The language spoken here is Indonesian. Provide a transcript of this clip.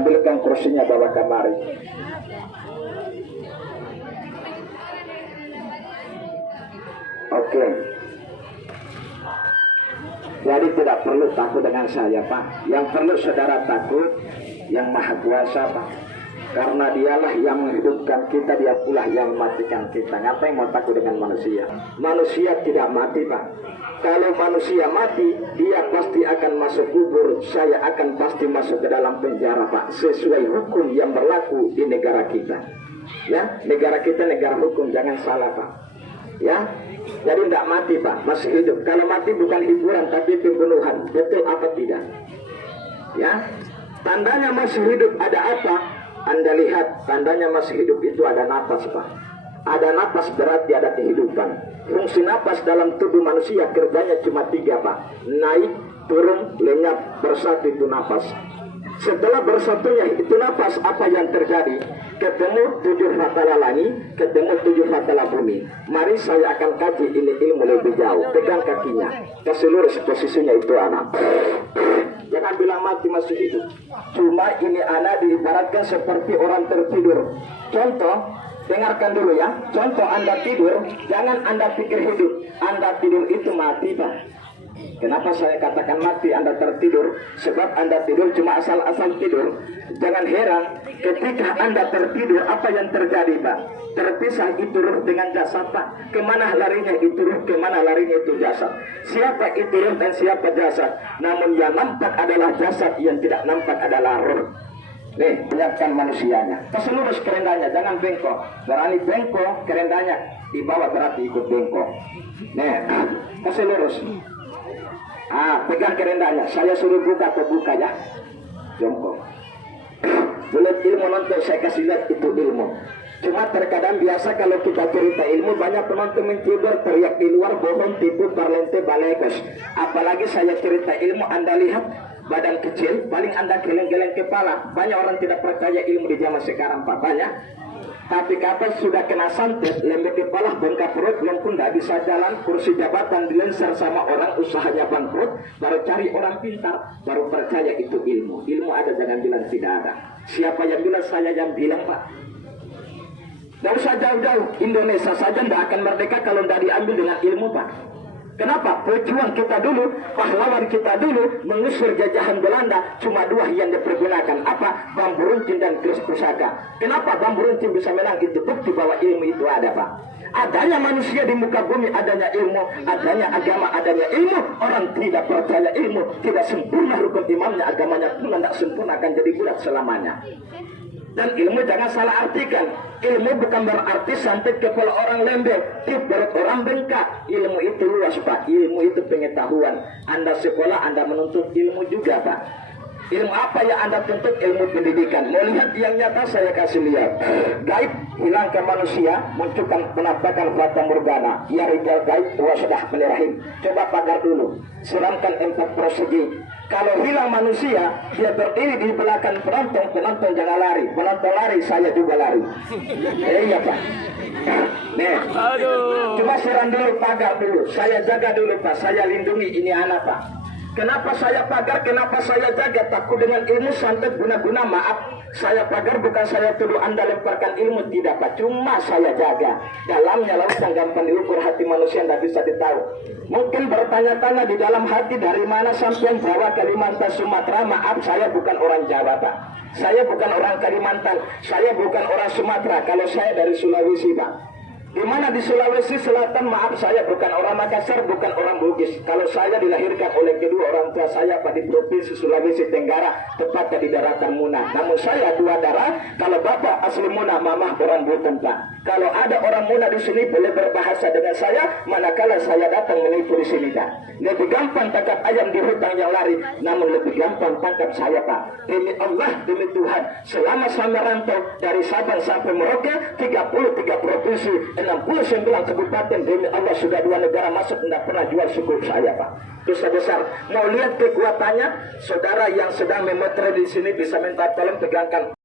Ambilkan kursinya, bawa kemari. Oke. Jadi tidak perlu takut dengan saya, Pak. Yang perlu saudara takut yang Maha Kuasa, Pak. Karena dialah yang menghidupkan kita, dia pula yang mematikan kita. Ngapain mau takut dengan manusia? Manusia tidak mati, Pak. Kalau manusia mati, dia pasti akan masuk kubur. Saya akan pasti masuk ke dalam penjara, Pak. Sesuai hukum yang berlaku di negara kita. Ya, negara kita negara hukum, jangan salah, Pak. Ya, jadi tidak mati, Pak, masih hidup. Kalau mati bukan hiburan, tapi pembunuhan. Betul apa tidak? Ya, tandanya masih hidup ada apa? Anda lihat, tandanya masih hidup itu ada napas, Pak. Ada napas, berarti ada kehidupan. Fungsi napas dalam tubuh manusia kerjanya cuma 3, Pak. Naik, turun, lenyap, bersatu itu napas. Setelah bersatunya itu napas, apa yang terjadi? Ketemu 7 fatala langit, ketemu 7 fatala bumi. Mari saya akan kaji ini ilmu lebih jauh. Pegang kakinya, kasih lurus posisinya itu anak. Jangan bilang mati masih hidup. Cuma ini anak diibaratkan seperti orang tertidur. Contoh, dengarkan dulu ya. Contoh Anda tidur, jangan Anda pikir hidup. Anda tidur itu mati, Pak. Kenapa saya katakan mati? Anda tertidur, sebab Anda tidur cuma asal-asal tidur. Jangan heran, ketika Anda tertidur, apa yang terjadi, Pak? Terpisah itu ruh dengan jasad, Pak. Kemana larinya itu ruh, kemana larinya itu jasad? Siapa itu ruh dan siapa jasad? Namun yang nampak adalah jasad, yang tidak nampak adalah ruh. Nih, lihatkan manusianya. Kasih lurus kerendanya, jangan bengkok. Berani bengkok, kerendanya di bawah berarti ikut bengkok. Nih, kasih lurus. Pegang kerendanya. Saya suruh buka atau buka ya. Jongkok. Boleh ilmu nonton, saya kasih lihat itu ilmu. Cuma terkadang biasa kalau kita cerita ilmu, banyak penonton mencoba teriak di luar, bohong, tipu, parlente, balekos. Apalagi saya cerita ilmu, Anda lihat badan kecil, paling Anda geleng-geleng kepala. Banyak orang tidak percaya ilmu di zaman sekarang, Pak. Banyak. Tapi kapan sudah kena santet, lembek kepala, bengkak perut, belum pun tidak bisa jalan, kursi jabatan dilenser sama orang, usahanya bangkrut, baru cari orang pintar, baru percaya itu ilmu. Ilmu ada, jangan bilang tidak ada. Siapa yang bilang? Saya yang bilang, Pak. Tidak usah jauh-jauh, Indonesia saja tidak akan merdeka kalau tidak diambil dengan ilmu, Pak. Kenapa? Pejuang kita dulu, pahlawan kita dulu mengusir jajahan Belanda, cuma 2 yang dipergunakan. Apa? Bambu runcing dan keris pusaka. Kenapa bambu runcing bisa menang? Itu bukti bahwa ilmu itu ada, Pak. Adanya manusia di muka bumi, adanya ilmu, adanya agama, adanya ilmu. Orang tidak percaya ilmu, tidak sempurna rukun imannya, agamanya pun tidak sempurna, akan jadi bulat selamanya. Dan ilmu jangan salah artikan. Ilmu bukan berarti santet kepala orang lembek, tip perut orang bengkak. Ilmu itu luas, Pak. Ilmu itu pengetahuan. Anda sekolah, Anda menuntut ilmu juga, Pak. Ilmu apa yang Anda tuntut? Ilmu pendidikan. Mau lihat yang nyata, saya kasih lihat. Gaib, hilangkan manusia, munculkan penampakan fata morgana. Ya rijal gaib, wasdah menirahim. Coba pagar dulu, siramkan 4 persegi. Kalau hilang manusia, dia berdiri di belakang penonton. Penonton jangan lari. Penonton lari, saya juga lari. Iya, Pak. Nih, cuma siram dulu, pagar dulu. Saya jaga dulu, Pak. Saya lindungi ini anak, Pak. Kenapa saya pagar? Kenapa saya jaga? Takut dengan ilmu santet guna-guna. Maaf, saya pagar bukan saya tuduh Anda lemparkan ilmu, tidak, Pak. Cuma saya jaga. Dalamnya lautan gampang diukur, hati manusia tidak bisa ditahu. Mungkin bertanya-tanya di dalam hati, dari mana sampai Jawa, Kalimantan, Sumatera. Maaf, saya bukan orang Jawa, Pak. Saya bukan orang Kalimantan. Saya bukan orang Sumatera. Kalau saya dari Sulawesi, Pak. Di mana di Sulawesi Selatan, maaf, saya bukan orang Makassar, bukan orang Bugis. Kalau saya dilahirkan oleh kedua orang tua saya, Pak, di Provinsi Sulawesi Tenggara, tepatnya di daratan Muna. Namun saya 2 darah. Kalau bapak asli Muna, mamah orang Buton, Pak. Kalau ada orang Muna di sini boleh berbahasa dengan saya, manakala saya datang menipu di sini, Pak. Lebih gampang tangkap ayam di hutan yang lari, namun lebih gampang tangkap saya, Pak. Demi Allah, demi Tuhan, selama saya merantau dari Sabang sampai Merauke, 33 provinsi, 69 kabupaten, demi Allah sudah 2 negara masuk, tidak pernah jual suku saya, Pak. Dosa besar. Mau lihat kekuatannya? Saudara yang sedang memetre di sini bisa minta tolong pegangkan